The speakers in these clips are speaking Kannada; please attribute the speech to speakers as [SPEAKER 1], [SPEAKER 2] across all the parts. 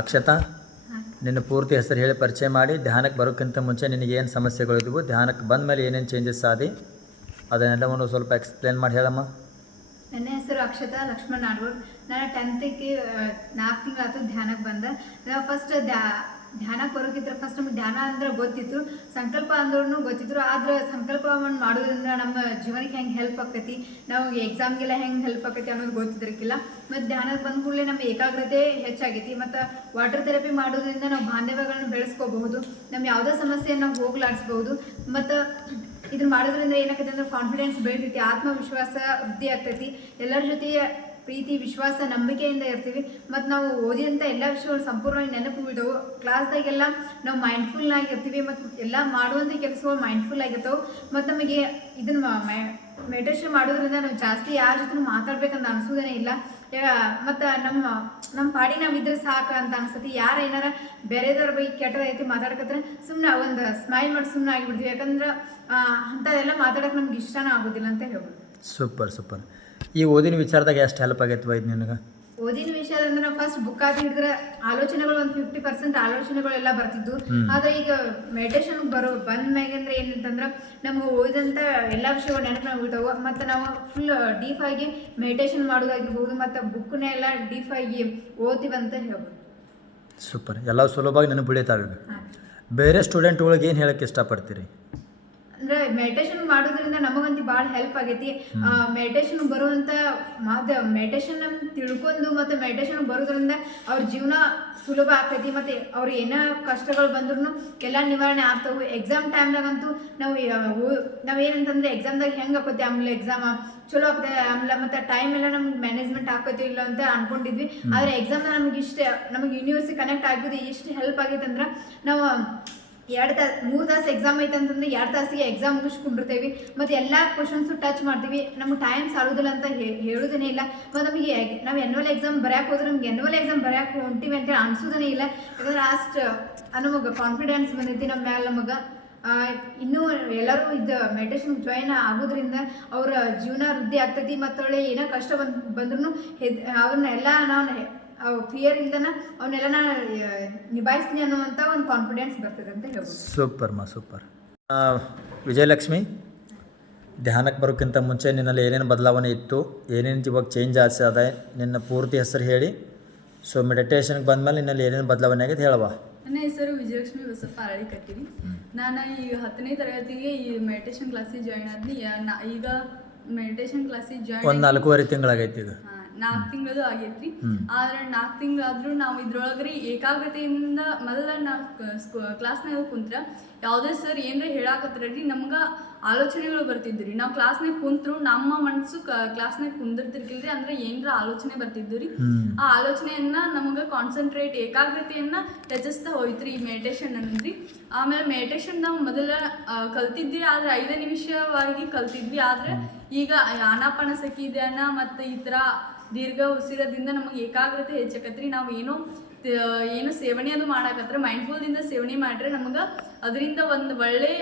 [SPEAKER 1] ಅಕ್ಷತಾ, ನಿನ್ನ ಪೂರ್ತಿ ಹೆಸರು ಹೇಳಿ ಪರಿಚಯ ಮಾಡಿ, ಧ್ಯಾನಕ್ಕೆ ಬರೋಕ್ಕಿಂತ ಮುಂಚೆ ನಿನಗೆ ಏನು ಸಮಸ್ಯೆಗಳಿದ್ವು ಧ್ಯಾನಕ್ಕೆ ಬಂದ ಮೇಲೆ ಏನೇನು ಚೇಂಜಸ್ ಆದಿ ಅದನ್ನೆಲ್ಲವನ್ನು ಸ್ವಲ್ಪ ಎಕ್ಸ್ಪ್ಲೇನ್ ಮಾಡಿ ಹೇಳಮ್ಮ.
[SPEAKER 2] ನನ್ನ ಹೆಸರು ಅಕ್ಷತಾ ಲಕ್ಷ್ಮಣ್ ನಾನು ಟೆಂತಿಗೆ ನಾಲ್ಕು ತಿಂಗಳಾಯ್ತು ಧ್ಯಾನಕ್ಕೆ ಬಂದೆ. ಫಸ್ಟ್ ಧ್ಯಾನಕ್ಕೆ ಬರೋಕ್ಕಿದ್ರೆ ಫಸ್ಟ್ ನಮ್ಗೆ ಧ್ಯಾನ ಅಂದ್ರೆ ಗೊತ್ತಿತ್ತು, ಸಂಕಲ್ಪ ಅಂದ್ರೂ ಗೊತ್ತಿದ್ರು ಆದ್ರೆ ಸಂಕಲ್ಪವನ್ನು ಮಾಡೋದ್ರಿಂದ ನಮ್ಮ ಜೀವನಕ್ಕೆ ಹೆಂಗೆ ಹೆಲ್ಪ್ ಆಕೈತಿ ನಾವು ಎಕ್ಸಾಮ್ಗೆಲ್ಲ ಹೆಂಗೆ ಹೆಲ್ಪ್ ಆಕೈತಿ ಅನ್ನೋದು ಗೊತ್ತಿದ್ರಕ್ಕಿಲ್ಲ ಮತ್ತು ಧ್ಯಾನಕ್ಕೆ ಬಂದ ಕೂಡಲೇ ನಮ್ಮ ಏಕಾಗ್ರತೆ ಹೆಚ್ಚಾಗೈತಿ, ಮತ್ತು ವಾಟರ್ ಥೆರಪಿ ಮಾಡೋದ್ರಿಂದ ನಾವು ಬಾಂಧವ್ಯಗಳನ್ನ ಬೆಳೆಸ್ಕೋಬಹುದು ನಮ್ಮ ಯಾವುದೇ ಸಮಸ್ಯೆಯನ್ನು ಹೋಗ್ಲಾಡಿಸ್ಬಹುದು, ಮತ್ತು ಇದನ್ನ ಮಾಡೋದ್ರಿಂದ ಏನಾಗ್ತೈತೆ ಅಂದ್ರೆ ಕಾನ್ಫಿಡೆನ್ಸ್ ಬೆಳಿತೈತಿ, ಆತ್ಮವಿಶ್ವಾಸ ವೃದ್ಧಿ ಆಗ್ತೈತಿ, ಎಲ್ಲರ ಜೊತೆ ಪ್ರೀತಿ, ವಿಶ್ವಾಸ, ನಂಬಿಕೆಯಿಂದ ಇರ್ತೀವಿ. ಮತ್ತು ನಾವು ಓದಿದಂಥ ಎಲ್ಲ ವಿಷಯಗಳು ಸಂಪೂರ್ಣವಾಗಿ ನೆನಪು ಬಿಡ್ತಾವೆ ಕ್ಲಾಸ್ದಾಗೆಲ್ಲ ನಾವು ಮೈಂಡ್ಫುಲ್ ಆಗಿರ್ತೀವಿ ಮತ್ತು ಎಲ್ಲ ಮಾಡುವಂಥ ಕೆಲಸಗಳು ಮೈಂಡ್ಫುಲ್ ಆಗಿರ್ತಾವೆ. ಮತ್ತು ನಮಗೆ ಇದನ್ನು ಮೆಡಿಟೇಷನ್ ಮಾಡೋದ್ರಿಂದ ನಾವು ಜಾಸ್ತಿ ಯಾರ ಜೊತೆ ಮಾತಾಡ್ಬೇಕಂತ ಅನಿಸೋದೇ ಇಲ್ಲ. ಮತ್ತು ನಮ್ಮ ನಮ್ಮ ಪಾಡಿ ನಾವು ಇದ್ರೆ ಸಾಕು ಅಂತ ಅನ್ಸತಿ ಯಾರು ಏನಾರ ಬೇರೆದವ್ರ ಬಗ್ಗೆ ಕೆಟ್ಟದೈತಿ ಮಾತಾಡಕತ್ರ ಸುಮ್ಮನೆ ಒಂದು ಸ್ಮೈಲ್ ಮಾಡಿ ಸುಮ್ಮನೆ ಆಗಿಬಿಡ್ತೀವಿ. ಯಾಕಂದ್ರೆ ಅಂಥದ್ದೆಲ್ಲ ಮಾತಾಡೋಕೆ ನಮ್ಗೆ ಇಷ್ಟನೇ ಆಗೋದಿಲ್ಲ ಅಂತ ಹೇಳ್ಬೋದು.
[SPEAKER 1] Super super. ಈ ಓದಿನ ವಿಚಾರದಾಗ ಎಷ್ಟು ಹೆಲ್ಪ್ ಆಗೈತೆ ಇದು ನಿನಗೆ?
[SPEAKER 2] ಓದಿನ ವಿಷಯ ಅಂದ್ರೆ ನಾವು ಫಸ್ಟ್ ಬುಕ್ ಆಗಿ ಹಿಡಿದ್ರೆ ಆಲೋಚನೆಗಳು ಒಂದು ಫಿಫ್ಟಿ ಪರ್ಸೆಂಟ್ ಆಲೋಚನೆಗಳೆಲ್ಲ ಬರ್ತಿದ್ವು. ಆದ್ರೆ ಈಗ ಮೆಡಿಟೇಷನ್ ಬರೋ ಬಂದ ಮ್ಯಾಗೆ ಅಂದ್ರೆ ಏನಂತಂದ್ರೆ ನಮ್ಗೆ ಓದಿದಂತ ಎಲ್ಲ ವಿಷಯಗಳು ನೆನಪು ಬಿಡ್ತಾವೆ ಮತ್ತು ನಾವು ಫುಲ್ ಡೀಪ್ ಆಗಿ ಮೆಡಿಟೇಷನ್ ಮಾಡೋದಾಗಿರ್ಬೋದು ಮತ್ತು ಬುಕ್ನ ಎಲ್ಲ ಡೀಪ್ ಆಗಿ ಓದ್ತೀವಿ ಅಂತ ಹೇಳ್ಬೋದು.
[SPEAKER 1] ಸೂಪರ್. ಎಲ್ಲ ಸುಲಭವಾಗಿ ನೆನಪು ಬಿಳಿತಾವೆ ಬೇರೆ ಸ್ಟೂಡೆಂಟ್ಗಳಿಗೆ ಏನು ಹೇಳಕ್ಕೆ ಇಷ್ಟಪಡ್ತೀರಿ?
[SPEAKER 2] ಅಂದ್ರೆ ಮೆಡಿಟೇಷನ್ ಮಾಡೋದ್ರಿಂದ ನಮಗಂತೂ ಭಾಳ ಹೆಲ್ಪ್ ಆಗೈತಿ. ಮೆಡಿಟೇಷನ್ ಬರುವಂತ ಮಾದ ಮೆಡಿಟೇಷನ್ ತಿಳ್ಕೊಂಡು ಮತ್ತೆ ಮೆಡಿಟೇಷನ್ ಬರೋದ್ರಿಂದ ಅವ್ರ ಜೀವನ ಸುಲಭ ಆಗ್ತೈತಿ ಮತ್ತೆ ಅವ್ರ ಏನ ಕಷ್ಟಗಳು ಬಂದ್ರು ಎಲ್ಲ ನಿವಾರಣೆ ಆಗ್ತಾವು. ಎಕ್ಸಾಮ್ ಟೈಮ್ದಾಗಂತೂ ನಾವು ನಾವು ಏನಂತಂದ್ರೆ ಎಕ್ಸಾಮ್ದಾಗ ಹೆಂಗೆ ಆಕತಿ ಆಮೇಲೆ ಎಕ್ಸಾಮ್ ಚಲೋ ಆಗ್ತದೆ ಆಮೇಲೆ ಮತ್ತೆ ಟೈಮ್ ಎಲ್ಲ ನಮ್ಗೆ ಮ್ಯಾನೇಜ್ಮೆಂಟ್ ಆಕತಿ ಇಲ್ಲ ಅಂತ ಅನ್ಕೊಂಡಿದ್ವಿ. ಆದ್ರೆ ಎಕ್ಸಾಮ್ ನಮ್ಗೆ ಇಷ್ಟ ನಮಗೆ ಯೂನಿವರ್ಸಿಟಿ ಕನೆಕ್ಟ್ ಆಗಿದ್ದು ಇಷ್ಟು ಹೆಲ್ಪ್ ಆಗೈತೆ ಅಂದ್ರೆ ನಾವು ಎರಡು ತಾಸು ಮೂರು ತಾಸು ಎಕ್ಸಾಮ್ ಐತೆ ಅಂತಂದ್ರೆ ಎರಡು ತಾಸಿಗೆ ಎಕ್ಸಾಮ್ ಮುಗಿಸ್ಕೊಂಡಿರ್ತೇವೆ. ಮತ್ತು ಎಲ್ಲ ಕ್ವಶನ್ಸು ಟಚ್ ಮಾಡ್ತೀವಿ. ನಮ್ಗೆ ಟೈಮ್ ಸಾಲೋದಿಲ್ಲ ಅಂತ ಹೇಳೋದೇ ಇಲ್ಲ. ಮತ್ತು ನಮಗೆ ನಾವು ಎನ್ವಲ್ ಎಕ್ಸಾಮ್ ಬರೆಯಕ್ಕೆ ಹೋದ್ರೆ ನಮ್ಗೆ ಎನ್ಯುವಲ್ ಎಕ್ಸಾಮ್ ಬರೆಯಕ್ಕೆ ಹೊಂಟಿವಿ ಅಂತೇಳಿ ಅನ್ಸೋದೇ ಇಲ್ಲ. ಯಾಕಂದ್ರೆ ಲಾಸ್ಟ್ ನಮಗೆ ಕಾನ್ಫಿಡೆನ್ಸ್ ಬಂದೈತಿ ನಮ್ಮ ಮ್ಯಾಲೆ ನಮಗೆ. ಇನ್ನೂ ಎಲ್ಲರೂ ಇದು ಮೆಡಿಟೇಷನ್ ಜಾಯಿನ್ ಆಗೋದ್ರಿಂದ ಅವರ ಜೀವನ ವೃದ್ಧಿ ಆಗ್ತೈತಿ. ಮತ್ತು ಒಳ್ಳೆ ಏನೋ ಕಷ್ಟ ಬಂದ್ ಬಂದ್ರೂ ಹೆದ್ ಅವ್ರನ್ನೆಲ್ಲ ನಾವು ಅವು ಫಿಯರ್ ಇಲ್ದನ ಅವನ್ನೆಲ್ಲ ನಾನು ನಿಭಾಯಿಸ್ತೀನಿ ಅನ್ನುವಂಥ ಒಂದು ಕಾನ್ಫಿಡೆನ್ಸ್ ಬರ್ತದೆ ಅಂತ ಹೇಳ್ಬೋದು.
[SPEAKER 1] ಸೂಪರ್ ಮಾ ಸೂಪರ್. ವಿಜಯಲಕ್ಷ್ಮಿ ಧ್ಯಾನಕ್ಕೆ ಬರೋಕ್ಕಿಂತ ಮುಂಚೆ ನಿನ್ನಲ್ಲಿ ಏನೇನು ಬದಲಾವಣೆ ಇತ್ತು ಏನೇನು ಇವಾಗ ಚೇಂಜ್ ಆದ ನಿನ್ನ ಪೂರ್ತಿ ಹೆಸರು ಹೇಳಿ ಸೊ ಮೆಡಿಟೇಷನ್ಗೆ ಬಂದಮೇಲೆ ನಿನ್ನಲ್ಲಿ ಏನೇನು ಬದಲಾವಣೆ ಆಗಿದೆ ಹೇಳುವ
[SPEAKER 3] ನನ್ನ ಹೆಸರು ವಿಜಯಲಕ್ಷ್ಮಿ ಬಸಪ್ಪ ಅರಳಿ ಕಟ್ಟಿರಿ. ನಾನು ಈ ಹತ್ತನೇ ತರಗತಿಗೆ ಈ ಮೆಡಿಟೇಷನ್ ಕ್ಲಾಸಿಗೆ ಜಾಯ್ನ್ ಆದ್ನಿ. ಈಗ ಮೆಡಿಟೇಷನ್ ಕ್ಲಾಸಿಗೆ
[SPEAKER 1] ಒಂದು
[SPEAKER 3] ಜಾಯ್ನ್
[SPEAKER 1] ನಾಲ್ಕೂವರೆ ತಿಂಗಳಾಗೈತಿ ಈಗ
[SPEAKER 3] ನಾಲ್ಕು ತಿಂಗಳದು ಆಗೈತ್ರಿ. ಆದ್ರೆ ನಾಲ್ಕು ತಿಂಗಳಾದ್ರೂ ನಾವು ಇದ್ರೊಳಗ್ರಿ ಏಕಾಗ್ರತೆಯಿಂದ ಮೊದಲ ನಾವು ಕ್ಲಾಸ್ನಾಗ ಕುಂತ್ರ ಯಾವುದೇ ಸರ್ ಏನ್ರ ಹೇಳಾಕತ್ರಿ ನಮ್ಗ ಆಲೋಚನೆಗಳು ಬರ್ತಿದ್ರಿ ನಾವು ಕ್ಲಾಸ್ನಾಗ ಕುಂತ್ರು ನಮ್ಮ ಮನಸ್ಸು ಕ್ಲಾಸ್ನಾಗ ಕುಂದಿರ್ತಿರ್ಕಿಲ್ರಿ ಅಂದ್ರೆ ಏನ್ರ ಆಲೋಚನೆ ಬರ್ತಿದ್ವು ರೀ ಆ ಆಲೋಚನೆಯನ್ನ ನಮ್ಗ ಕಾನ್ಸಂಟ್ರೇಟ್ ಏಕಾಗ್ರತೆಯನ್ನ ಹೆಚ್ಚಿಸ್ತಾ ಹೋಯ್ತ್ರಿ ಈ ಮೆಡಿಟೇಷನ್ ಅನ್ನೋದ್ರಿ. ಆಮೇಲೆ ಮೆಡಿಟೇಷನ್ ನಾವು ಮೊದಲ ಕಲ್ತಿದ್ವಿ ಆದ್ರೆ ಐದು ನಿಮಿಷವಾಗಿ ಕಲ್ತಿದ್ವಿ. ಆದ್ರೆ ಈಗ ಆನಾಪಾನ ಸಖಿ ಧ್ಯಾನ ಮತ್ತೆ ಈ ಥರ ದೀರ್ಘ ಉಸಿರದಿಂದ ನಮಗೆ ಏಕಾಗ್ರತೆ ಹೆಚ್ಚಾಕತ್ರಿ. ನಾವು ಏನೋ ಏನು ಸೇವನೆ ಅದು ಮಾಡಾಕತ್ರ ಮೈಂಡ್ಫುಲ್ದಿಂದ ಸೇವನೆ ಮಾಡ್ರೆ ನಮಗೆ ಅದರಿಂದ ಒಂದು ಒಳ್ಳೆ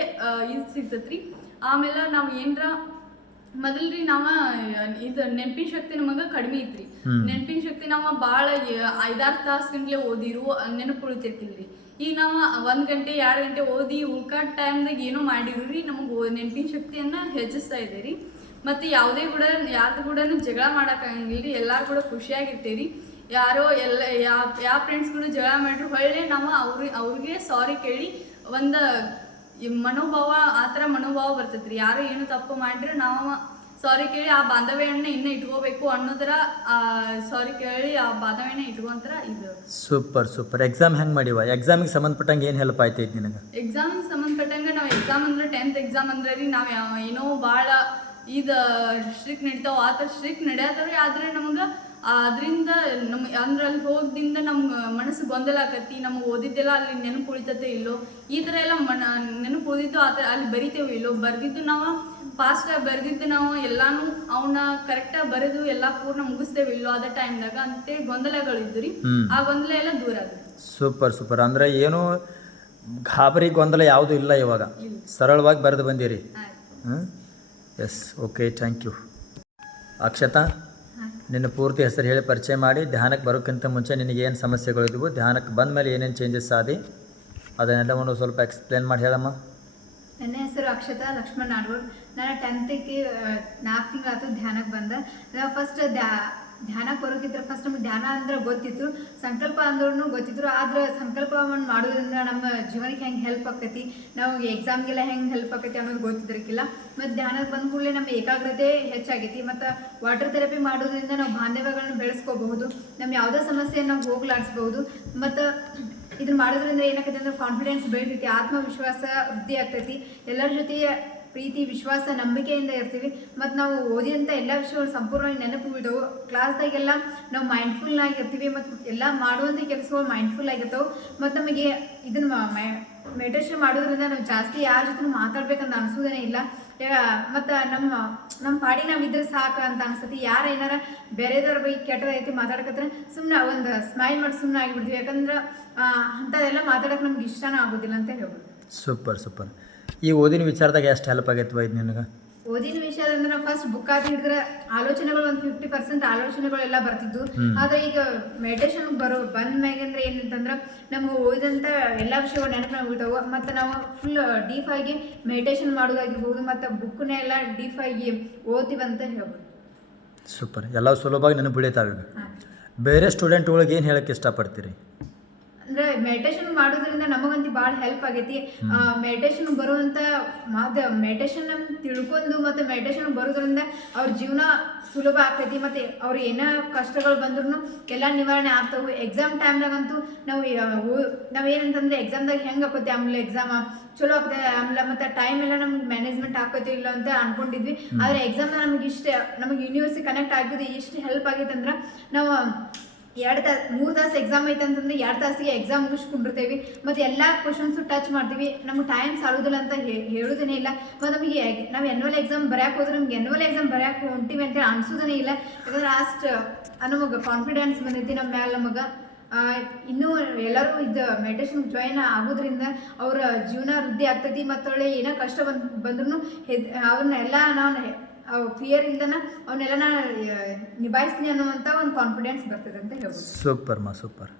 [SPEAKER 3] ಇದು ಸಿಗ್ತತ್ರಿ. ಆಮೇಲೆ ನಾವು ಏನರ ಮೊದಲ್ರಿ ನಾವ ಇದು ನೆನಪಿನ ಶಕ್ತಿ ನಮಗೆ ಕಡಿಮೆ ಐತ್ರಿ. ನೆನಪಿನ ಶಕ್ತಿ ನಾವು ಭಾಳ ಐದಾರು ತಾಸು ಗಂಟ್ಲೆ ಓದಿರು ನೆನಪು ಉಳಿತೈತಿಲ್ರಿ ಈಗ ನಾವು ಒಂದ್ ಗಂಟೆ ಎರಡು ಗಂಟೆ ಓದಿ ಉಳ್ಕಾದ ಟೈಮ್ದಾಗ ಏನೋ ಮಾಡಿರು ನಮಗೆ ನೆನಪಿನ ಶಕ್ತಿಯನ್ನ ಹೆಚ್ಚಿಸ್ತಾ ಇದೆ ರೀ. ಮತ್ತು ಯಾವುದೇ ಕೂಡ ಯಾರು ಕೂಡ ಜಗಳ ಮಾಡೋಕ್ಕಾಗಂಗಿಲ್ಲ ರೀ ಎಲ್ಲಾರು ಕೂಡ ಖುಷಿಯಾಗಿರ್ತೀರಿ. ಯಾರೋ ಎಲ್ಲ ಯಾವ ಯಾವ ಫ್ರೆಂಡ್ಸ್ಗಳು ಜಗಳ ಮಾಡಿದ್ರು ಹೊಳ್ಳೆ ನಾವು ಅವ್ರಿಗೆ ಅವ್ರಿಗೆ ಸಾರಿ ಕೇಳಿ ಒಂದು ಮನೋಭಾವ ಆ ಥರ ಮನೋಭಾವ ಬರ್ತೈತೆ ರೀ ಯಾರು ಏನು ತಪ್ಪು ಮಾಡಿದ್ರೆ ನಾವು ಸಾರಿ ಕೇಳಿ ಆ ಬಾಂಧವ್ಯನ ಇನ್ನೂ ಇಟ್ಕೋಬೇಕು ಅನ್ನೋ ಥರ ಸಾರಿ ಕೇಳಿ ಆ ಬಾಂಧವ್ಯನ ಇಟ್ಕೊಂತರ ಇದು.
[SPEAKER 1] Super super. ಎಕ್ಸಾಮ್ ಹೆಂಗೆ ಮಾಡಿವ? ಎಕ್ಸಾಮಿಗೆ ಸಂಬಂಧಪಟ್ಟಂಗೆ ಏನು ಹೆಲ್ಪ್ ಆಯ್ತೈತಿ ನಿನಗೆ?
[SPEAKER 3] ಎಕ್ಸಾಮಿಗೆ ಸಂಬಂಧಪಟ್ಟಂಗೆ ನಾವು ಎಕ್ಸಾಮ್ ಅಂದ್ರೆ ಟೆಂತ್ ಎಕ್ಸಾಮ್ ಅಂದ್ರೆ ರೀ ನಾವು ಏನೋ ಭಾಳ ಇದು ಸ್ಟ್ರಿಕ್ ನಡೀತಾವ ಆ ಥರ ಸ್ಟ್ರಿಕ್ ನಡೆಯತ್ತವ್ರಿ ಆದ್ರೆ ನಮ್ಗೆ ಅದರಿಂದ ನಮ್ಮ ಅಂದ್ರೆ ಅಲ್ಲಿ ಹೋಗದಿಂದ ನಮ್ಗೆ ಮನಸ್ಸು ಗೊಂದಲ ಆಕತಿ ನಮ್ಗೆ ಓದಿದ್ದೆಲ್ಲ ಅಲ್ಲಿ ನೆನಪು ಉಳಿತತೆ ಇಲ್ಲೋ ಈ ಥರ ಎಲ್ಲ ಮನ ನೆನಪು ಓದಿದ್ದು ಆ ಥರ ಅಲ್ಲಿ ಬರಿತೇವೆ ಇಲ್ಲೋ. ಬರ್ದಿದ್ದು ನಾವು ಫಾಸ್ಟಾಗಿ ಬರೆದಿದ್ದು ನಾವು ಎಲ್ಲಾನು ಅವನ್ನ ಕರೆಕ್ಟಾಗಿ ಬರೆದು ಎಲ್ಲ ಪೂರ್ಣ ಮುಗಿಸ್ತೇವೆ ಇಲ್ಲೋ ಅದೇ ಟೈಮ್ದಾಗ ಅಂತೇಳಿ ಗೊಂದಲಗಳು ಇದ್ದು ರೀ ಆ ಗೊಂದಲ ಎಲ್ಲ ದೂರ
[SPEAKER 1] ಸೂಪರ್ ಸೂಪರ್. ಅಂದ್ರೆ ಏನು ಗಾಬರಿ ಗೊಂದಲ ಯಾವುದೂ ಇಲ್ಲ ಇವಾಗ. ಸರಳವಾಗಿ ಬರೆದು ಬಂದಿರಿ. ಹ್ಞೂ yes okay thank you Akshata, ನಿನ್ನ ಪೂರ್ತಿ ಹೆಸರು ಹೇಳಿ ಪರಿಚಯ ಮಾಡಿ. ಧ್ಯಾನಕ್ಕೆ ಬರೋಕ್ಕಿಂತ ಮುಂಚೆ ನಿನಗೆ ಏನು ಸಮಸ್ಯೆಗಳಿದ್ವು ಧ್ಯಾನಕ್ಕೆ ಬಂದ ಮೇಲೆ ಏನೇನು ಚೇಂಜಸ್ ಆದಿ? ಅದನ್ನೆಲ್ಲವನ್ನು ಸ್ವಲ್ಪ ಎಕ್ಸ್ಪ್ಲೇನ್ ಮಾಡಿ ಹೇಳಮ್ಮ.
[SPEAKER 2] ನನ್ನ ಹೆಸರು ಅಕ್ಷತಾ ಲಕ್ಷ್ಮಣ್ ನಾಡೂರ್ ನಾನು ಟೆಂತಿಗೆ ನಾಲ್ಕು ತಿಂಗಳಾಯ್ತು ಧ್ಯಾನಕ್ಕೆ ಬಂದ. ಫಸ್ಟ್ ಧ್ಯಾನಕ್ಕೆ ಬರೋಕ್ಕಿಂತ ಫಸ್ಟ್ ನಮ್ಗೆ ಧ್ಯಾನ ಅಂದ್ರೆ ಗೊತ್ತಿತ್ತು, ಸಂಕಲ್ಪ ಅಂದ್ರೂ ಗೊತ್ತಿದ್ರು ಆದ್ರೆ ಸಂಕಲ್ಪವನ್ನು ಮಾಡೋದ್ರಿಂದ ನಮ್ಮ ಜೀವನಕ್ಕೆ ಹೆಂಗೆ ಹೆಲ್ಪ್ ಆಗ್ತೈತಿ, ನಾವು ಎಕ್ಸಾಮ್ಗೆಲ್ಲ ಹೆಂಗೆ ಹೆಲ್ಪ್ ಆಕತಿ ಅನ್ನೋದು ಗೊತ್ತಿದ್ರಕ್ಕಿಲ್ಲ ಮತ್ತು ಧ್ಯಾನಕ್ಕೆ ಬಂದ ಕೂಡಲೇ ನಮ್ಮ ಏಕಾಗ್ರತೆ ಹೆಚ್ಚಾಗೈತಿ, ಮತ್ತು ವಾಟರ್ ಥೆರಪಿ ಮಾಡೋದ್ರಿಂದ ನಾವು ಬಾಂಧವ್ಯಗಳನ್ನ ಬೆಳೆಸ್ಕೋಬಹುದು ನಮ್ಮ ಯಾವುದೇ ಸಮಸ್ಯೆಯನ್ನು ಹೋಗ್ಲಾಡಿಸ್ಬಹುದು, ಮತ್ತು ಇದನ್ನ ಮಾಡೋದ್ರಿಂದ ಏನಾಗತ್ತೆ ಅಂದ್ರೆ ಕಾನ್ಫಿಡೆನ್ಸ್ ಬೆಳಿತೈತಿ, ಆತ್ಮವಿಶ್ವಾಸ ವೃದ್ಧಿ ಆಗ್ತೈತಿ. ಎಲ್ಲರ ಜೊತೆ ಪ್ರೀತಿ, ವಿಶ್ವಾಸ, ನಂಬಿಕೆಯಿಂದ ಇರ್ತೀವಿ. ಮತ್ತು ನಾವು ಓದಿದಂಥ ಎಲ್ಲ ವಿಷಯಗಳು ಸಂಪೂರ್ಣವಾಗಿ ನೆನಪು ಬಿಡ್ತವೆ ಕ್ಲಾಸ್ದಾಗೆಲ್ಲ ನಾವು ಮೈಂಡ್ಫುಲ್ ಆಗಿರ್ತೀವಿ ಮತ್ತು ಎಲ್ಲ ಮಾಡುವಂಥ ಕೆಲಸಗಳು ಮೈಂಡ್ಫುಲ್ ಆಗಿರ್ತಾವೆ. ಮತ್ತು ನಮಗೆ ಇದನ್ನು ಮೆಡಿಟೇಷನ್ ಮಾಡೋದ್ರಿಂದ ನಾವು ಜಾಸ್ತಿ ಯಾರ ಜೊತೆ ಮಾತಾಡ್ಬೇಕಂತ ಅನಿಸೋದೇ ಇಲ್ಲ. ಮತ್ತು ನಮ್ಮ ನಮ್ಮ ಪಾಡಿ ನಾವು ಇದ್ರೆ ಸಾಕು ಅಂತ ಅನಿಸ್ತತಿ. ಯಾರು ಏನಾರ ಬೇರೆದವ್ರ ಬಗ್ಗೆ ಕೆಟ್ಟದೈತಿ ಮಾತಾಡಕತ್ರ ಸುಮ್ಮನೆ ಒಂದು ಸ್ಮೈಲ್ ಮಾಡಿ ಸುಮ್ಮನೆ ಆಗಿಬಿಡ್ತೀವಿ. ಯಾಕಂದ್ರೆ ಅಂಥದ್ದೆಲ್ಲ ಮಾತಾಡೋಕೆ ನಮ್ಗೆ ಇಷ್ಟನೇ ಆಗೋದಿಲ್ಲ ಅಂತ ಹೇಳ್ಬೋದು.
[SPEAKER 1] ಸೂಪರ್ ಸೂಪರ್ ಈ ಓದಿನ ವಿಚಾರದಾಗ ಎಷ್ಟು ಹೆಲ್ಪ್ ಆಗೈತೆ ಇದು ನಿನಗೆ?
[SPEAKER 2] ಓದಿನ ವಿಷಯದಂದ್ರೆ ನಾವು ಫಸ್ಟ್ ಬುಕ್ ಆಗಿ ಹಿಡಿದ್ರೆ ಆಲೋಚನೆಗಳು ಒಂದು ಫಿಫ್ಟಿ ಪರ್ಸೆಂಟ್ ಆಲೋಚನೆಗಳೆಲ್ಲ ಬರ್ತಿದ್ವು. ಆದ್ರೆ ಈಗ ಮೆಡಿಟೇಷನ್ ಬರೋ ಬಂದ ಮ್ಯಾಗಂದ್ರೆ ಏನಂತಂದ್ರೆ ನಮ್ಗೆ ಓದಿದಂತ ಎಲ್ಲ ವಿಷಯಗಳು ನೆನಪು ಮತ್ತೆ ಮತ್ತು ನಾವು ಫುಲ್ ಡೀಪ್ ಆಗಿ ಮೆಡಿಟೇಷನ್ ಮಾಡೋದಾಗಿರ್ಬೋದು ಮತ್ತೆ ಬುಕ್ನೇ ಎಲ್ಲ ಡೀಪ್ ಆಗಿ ಓದ್ತೀವಿ ಅಂತ ಹೇಳ್ಬೋದು.
[SPEAKER 1] ಸೂಪರ್. ಎಲ್ಲ ಸುಲಭವಾಗಿ ನೆನಪು
[SPEAKER 2] ಬೆಳೀತಾವೆ
[SPEAKER 1] ಬೇರೆ ಸ್ಟೂಡೆಂಟ್ಗಳಿಗೆ ಏನು ಹೇಳಕ್ಕೆ ಇಷ್ಟಪಡ್ತೀರಿ?
[SPEAKER 2] ಅಂದ್ರೆ ಮೆಡಿಟೇಷನ್ ಮಾಡೋದ್ರಿಂದ ನಮಗಂತೂ ಭಾಳ ಹೆಲ್ಪ್ ಆಗೈತಿ. ಮೆಡಿಟೇಷನ್ ಬರುವಂತ ಮಾದ ಮೆಡಿಟೇಷನ್ ತಿಳ್ಕೊಂಡು ಮತ್ತೆ ಮೆಡಿಟೇಷನ್ ಬರೋದ್ರಿಂದ ಅವ್ರ ಜೀವನ ಸುಲಭ ಆಗ್ತೈತಿ ಮತ್ತೆ ಅವ್ರ ಏನೇ ಕಷ್ಟಗಳು ಬಂದ್ರು ಎಲ್ಲ ನಿವಾರಣೆ ಆಗ್ತಾವು. ಎಕ್ಸಾಮ್ ಟೈಮ್ದಾಗಂತೂ ನಾವು ನಾವು ಏನಂತಂದ್ರೆ ಎಕ್ಸಾಮ್ದಾಗ ಹೆಂಗೆ ಆಕತಿ ಆಮೇಲೆ ಎಕ್ಸಾಮ್ ಚಲೋ ಆಗ್ತದೆ ಆಮೇಲೆ ಮತ್ತೆ ಟೈಮ್ ಎಲ್ಲ ನಮ್ಗೆ ಮ್ಯಾನೇಜ್ಮೆಂಟ್ ಆಕೋತಿ ಇಲ್ಲ ಅಂತ ಅನ್ಕೊಂಡಿದ್ವಿ. ಆದ್ರೆ ಎಕ್ಸಾಮ್ ನಮ್ಗೆ ಇಷ್ಟ ನಮಗೆ ಯೂನಿವರ್ಸಿಟಿ ಕನೆಕ್ಟ್ ಆಗಿದೆ ಇಷ್ಟು ಹೆಲ್ಪ್ ಆಗೈತೆ ಅಂದ್ರೆ ನಾವು ಎರಡು ತಾಸು ಮೂರು ತಾಸು ಎಕ್ಸಾಮ್ ಐತೆ ಅಂತಂದ್ರೆ ಎರಡು ತಾಸಿಗೆ ಎಕ್ಸಾಮ್ ಮುಗಿಸ್ಕೊಂಡಿರ್ತೇವೆ ಮತ್ತು ಎಲ್ಲ ಕ್ವಶನ್ಸು ಟಚ್ ಮಾಡ್ತೀವಿ. ನಮ್ಗೆ ಟೈಮ್ ಸಾಲೋದಿಲ್ಲ ಅಂತ ಹೇ- ಹೇಳೋದೇನೇ ಇಲ್ಲ. ಮತ್ತು ನಮಗೆ ನಾವು ಎನ್ವಲ್ ಎಕ್ಸಾಮ್ ಬರೆಯೋಕೆ ಹೋದ್ರೆ ನಮ್ಗೆ ಎನ್ವಲ್ ಎಕ್ಸಾಮ್ ಬರೆಯೋಕೆ ಹೊಂಟಿವಿ ಅಂತೇಳಿ ಅನ್ಸೋದೇ ಇಲ್ಲ. ಯಾಕಂದ್ರೆ ಲಾಸ್ಟ್ ನಮಗೆ ಕಾನ್ಫಿಡೆನ್ಸ್ ಬಂದೈತಿ ನಮ್ಮ ಮ್ಯಾಲೆ ನಮಗೆ. ಇನ್ನೂ ಎಲ್ಲರೂ ಇದು ಮೆಡಿಟೇಷನ್ ಜಾಯಿನ್ ಆಗೋದ್ರಿಂದ ಅವರ ಜೀವನ ವೃದ್ಧಿ ಆಗ್ತೈತಿ. ಮತ್ತು ಒಳ್ಳೆ ಏನೋ ಕಷ್ಟ ಬಂದ್ ಬಂದ್ರೂ ಹೆದ್, ಅವ್ರನ್ನೆಲ್ಲ ನಾವು ಫಿಯರಿಂದನ ಅವನ್ನೆಲ್ಲ ನಾನು ನಿಭಾಯಿಸ್ತೀನಿ ಅನ್ನುವಂಥ ಒಂದು ಕಾನ್ಫಿಡೆನ್ಸ್ ಬರ್ತದೆ ಅಂತ ಹೇಳ್ಬೋದು.
[SPEAKER 1] ಸೂಪರ್ ಮಾ ಸೂಪರ್.